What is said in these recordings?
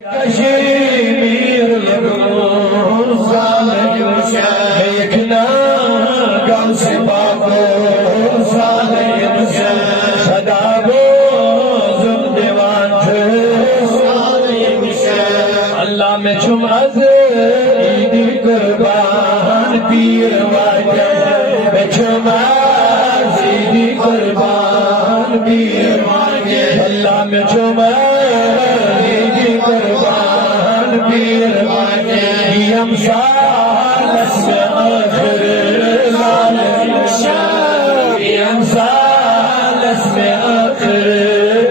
کشمیر لگو سالم شاہ ایکنا گل سے پاکو سالم شاہ صدا بوزم دیوان تھے سالم شاہ اللہ میں چھم از عیدی قربان پیر واجہ میں چھم از عیدی قربان پیر واجہ اللہ میں چھم قربان پیر یم سال اسم آخر ظالم شاہ یم سال اسم آخر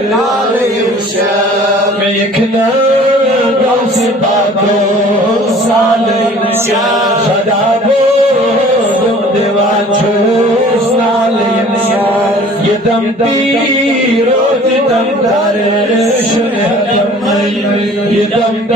ظالم شاہ میں یکنا گل سے پاکو سالم شاہ صدا بوزم دیوان چھو سالم شاہ یہ دم پیرو دم دار شنہ یہ دم